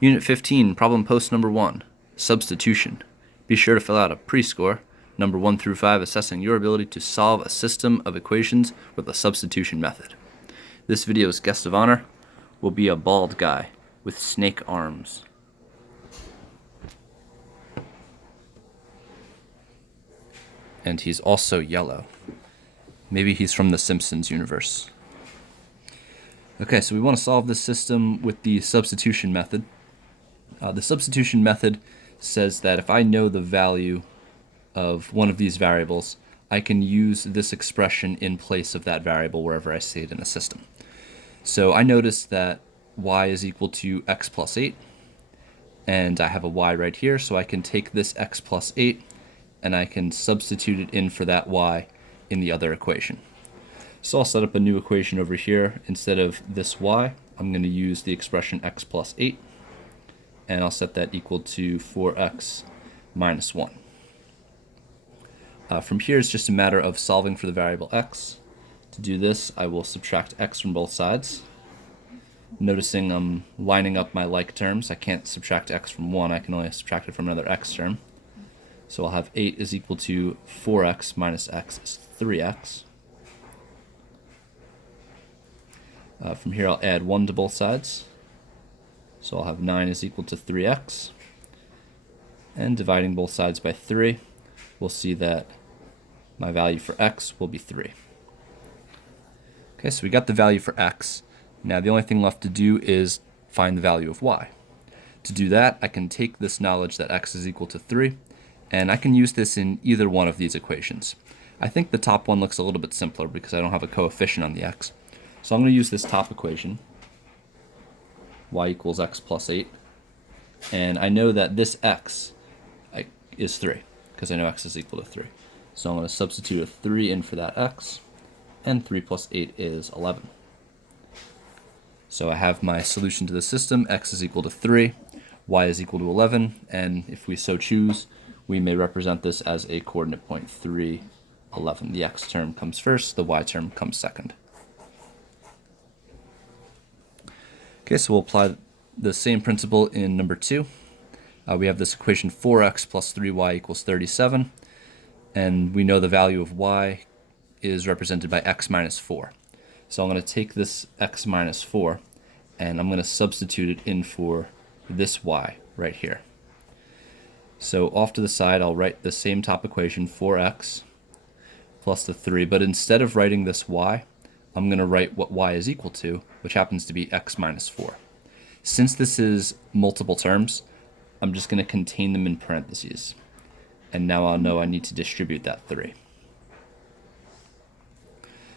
Unit 15, problem post number 1, substitution. Be sure to fill out a pre-score, number 1 through 5, assessing your ability to solve a system of equations with a substitution method. This video's guest of honor will be a bald guy with snake arms. And he's also yellow. Maybe he's from the Simpsons universe. Okay, so we want to solve this system with the substitution method. The substitution method says that if I know the value of one of these variables, I can use this expression in place of that variable wherever I see it in the system. So I noticed that y is equal to x plus 8, and I have a y right here, so I can take this x plus 8 and I can substitute it in for that y in the other equation. So I'll set up a new equation over here. Instead of this y, I'm going to use the expression x plus 8, and I'll set that equal to 4x minus 1. From here, it's just a matter of solving for the variable x. To do this, I will subtract x from both sides. Noticing I'm lining up my like terms, I can't subtract x from 1, I can only subtract it from another x term. So I'll have 8 is equal to 4x minus x is 3x. From here, I'll add 1 to both sides. So I'll have 9 is equal to 3x. And dividing both sides by 3, we'll see that my value for x will be 3. Okay, so we got the value for x. Now the only thing left to do is find the value of y. To do that, I can take this knowledge that x is equal to 3, and I can use this in either one of these equations. I think the top one looks a little bit simpler because I don't have a coefficient on the x. So I'm going to use this top equation, y equals x plus 8, and I know that this x is 3, because I know x is equal to 3. So I'm going to substitute a 3 in for that x, and 3 plus 8 is 11. So I have my solution to the system. X is equal to 3, y is equal to 11, and if we so choose, we may represent this as a coordinate point 3, 11. The x term comes first, the y term comes second. Okay, so we'll apply the same principle in number 2. We have this equation 4x plus 3y equals 37, and we know the value of y is represented by x minus 4. So I'm going to take this x minus 4, and I'm going to substitute it in for this y right here. So off to the side, I'll write the same top equation, 4x plus the 3, but instead of writing this y, I'm going to write what y is equal to, which happens to be x minus 4. Since this is multiple terms, I'm just going to contain them in parentheses. And now I'll know I need to distribute that 3.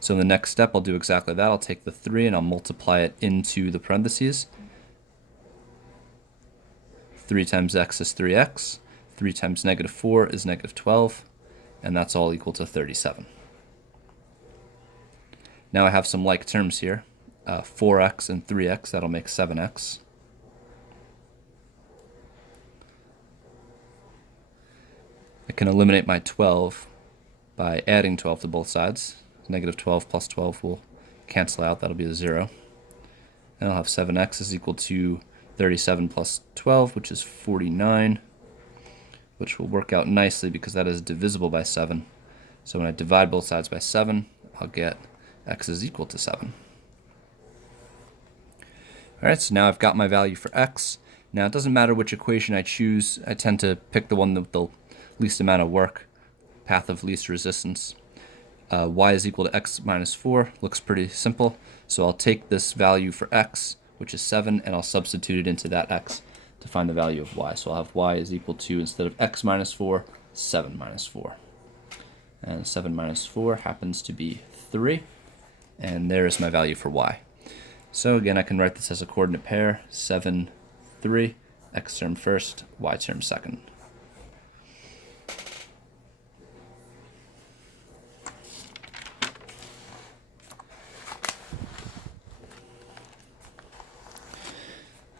So in the next step, I'll do exactly that. I'll take the 3 and I'll multiply it into the parentheses. 3 times x is 3x. 3 times negative 4 is negative 12. And that's all equal to 37. Now I have some like terms here, 4x and 3x, that'll make 7x. I can eliminate my 12 by adding 12 to both sides. Negative 12 plus 12 will cancel out, that'll be a 0. And I'll have 7x is equal to 37 plus 12, which is 49, which will work out nicely because that is divisible by 7. So when I divide both sides by 7, I'll get x is equal to 7. Alright, so now I've got my value for x. Now it doesn't matter which equation I choose, I tend to pick the one with the least amount of work, path of least resistance. Y is equal to x minus 4, looks pretty simple, so I'll take this value for x, which is 7, and I'll substitute it into that x to find the value of y. So I'll have y is equal to, instead of x minus 4, 7 minus 4. And 7 minus 4 happens to be 3. And there is my value for y. So again, I can write this as a coordinate pair, 7, 3, x term first, y term second.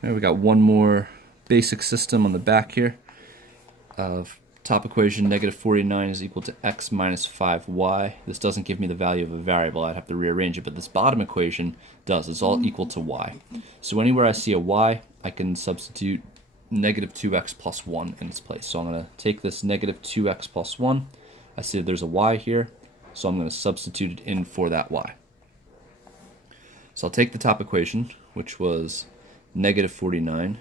Right, we got one more basic system on the back here of top equation, negative 49 is equal to x minus 5y. This doesn't give me the value of a variable. I'd have to rearrange it, but this bottom equation does. It's all equal to y. So anywhere I see a y, I can substitute negative 2x plus 1 in its place. So I'm going to take this negative 2x plus 1. I see that there's a y here, so I'm going to substitute it in for that y. So I'll take the top equation, which was negative 49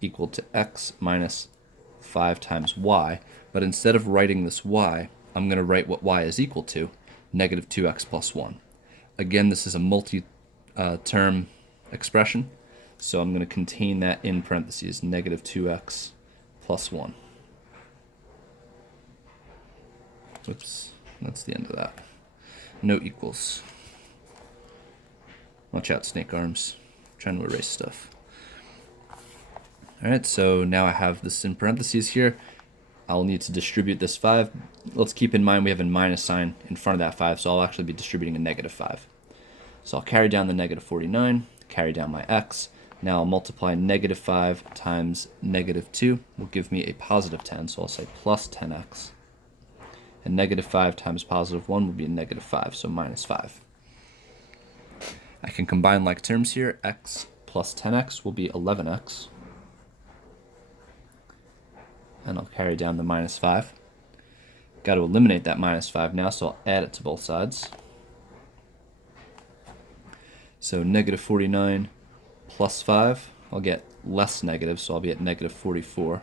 equal to x minus 5 times y, but instead of writing this y, I'm going to write what y is equal to, negative 2x plus 1. Again, this is a multi-term expression, so I'm going to contain that in parentheses, negative 2x plus 1. Oops, that's the end of that. No equals. Watch out, snake arms. I'm trying to erase stuff. Alright, so now I have this in parentheses here. I'll need to distribute this 5. Let's keep in mind we have a minus sign in front of that 5, so I'll actually be distributing a negative 5. So I'll carry down the negative 49, carry down my x. Now I'll multiply negative 5 times negative 2 will give me a positive 10, so I'll say plus 10x. And negative 5 times positive 1 will be a negative 5, so minus 5. I can combine like terms here. X plus 10x will be 11x. And I'll carry down the minus 5. Got to eliminate that minus 5 now, so I'll add it to both sides. So negative 49 plus 5, I'll get less negative, so I'll be at negative 44,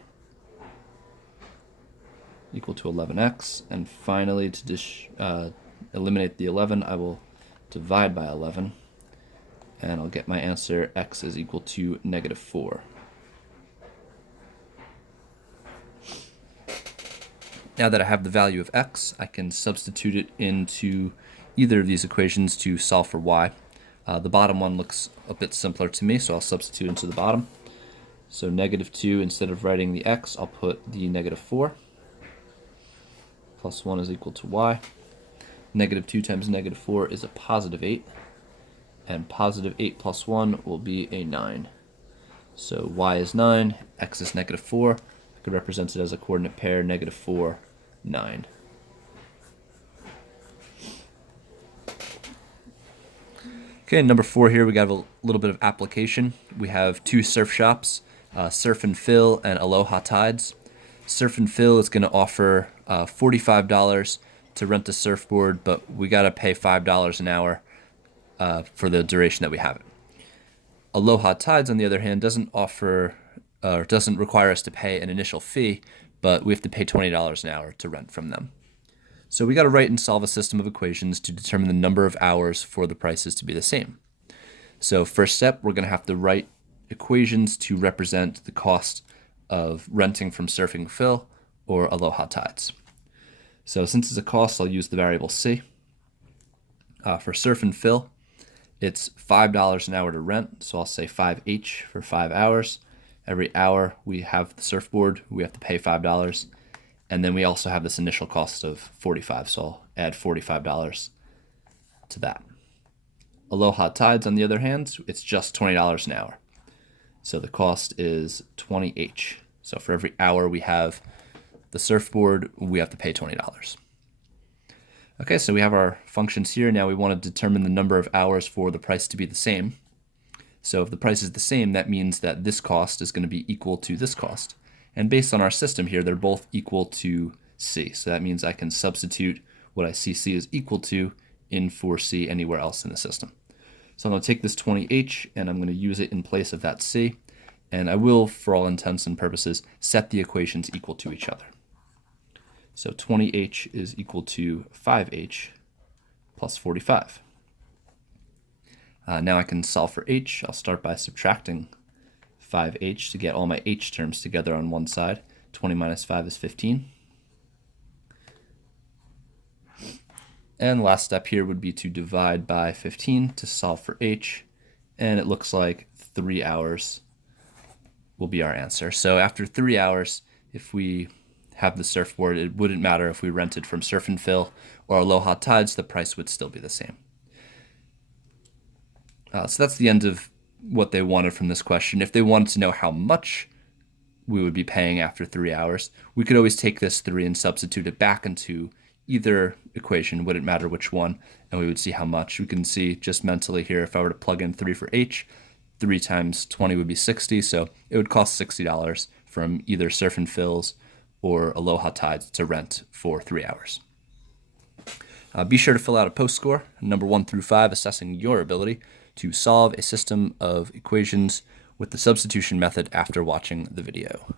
equal to 11x. And finally, to eliminate the 11, I will divide by 11, and I'll get my answer, x is equal to negative 4. Now that I have the value of x, I can substitute it into either of these equations to solve for y. The bottom one looks a bit simpler to me, so I'll substitute into the bottom. So negative 2, instead of writing the x, I'll put the negative 4. Plus 1 is equal to y. Negative 2 times negative 4 is a positive 8. And positive 8 plus 1 will be a 9. So y is 9, x is negative 4. I could represent it as a coordinate pair, negative 4, 9. Okay, number 4 here, we got a little bit of application. We have 2 surf shops, Surf and Fill and Aloha Tides. Surf and Fill is going to offer $45 to rent a surfboard, but we got to pay $5 an hour for the duration that we have it. Aloha Tides, on the other hand, doesn't require us to pay an initial fee, but we have to pay $20 an hour to rent from them. So we got to write and solve a system of equations to determine the number of hours for the prices to be the same. So first step, we're going to have to write equations to represent the cost of renting from Surfing Fill or Aloha Tides. So since it's a cost, I'll use the variable c. For Surf and Fill, it's $5 an hour to rent, so I'll say 5h for 5 hours. Every hour we have the surfboard, we have to pay $5. And then we also have this initial cost of $45, so I'll add $45 to that. Aloha Tides, on the other hand, it's just $20 an hour. So the cost is 20h. So for every hour we have the surfboard, we have to pay $20. Okay, so we have our functions here. Now we want to determine the number of hours for the price to be the same. So if the price is the same, that means that this cost is going to be equal to this cost. And based on our system here, they're both equal to c. So that means I can substitute what I see c is equal to in for c anywhere else in the system. So I'm going to take this 20h and I'm going to use it in place of that c. And I will, for all intents and purposes, set the equations equal to each other. So 20h is equal to 5h plus 45. Now I can solve for h. I'll start by subtracting 5h to get all my h terms together on one side. 20 minus 5 is 15. And the last step here would be to divide by 15 to solve for h. And it looks like 3 hours will be our answer. So after 3 hours, if we have the surfboard, it wouldn't matter if we rented from Surf and Fill or Aloha Tides, the price would still be the same. So that's the end of what they wanted from this question. If they wanted to know how much we would be paying after 3 hours. We could always take this 3 and substitute it back into either equation, wouldn't matter which one, and we would see how much. We can see just mentally here, if I were to plug in 3 for H, 3 times 20 would be 60, so it would cost $60 from either Surf and Fills or Aloha Tides to rent for 3 hours. Be sure to fill out a post score, number 1 through 5, assessing your ability to solve a system of equations with the substitution method after watching the video.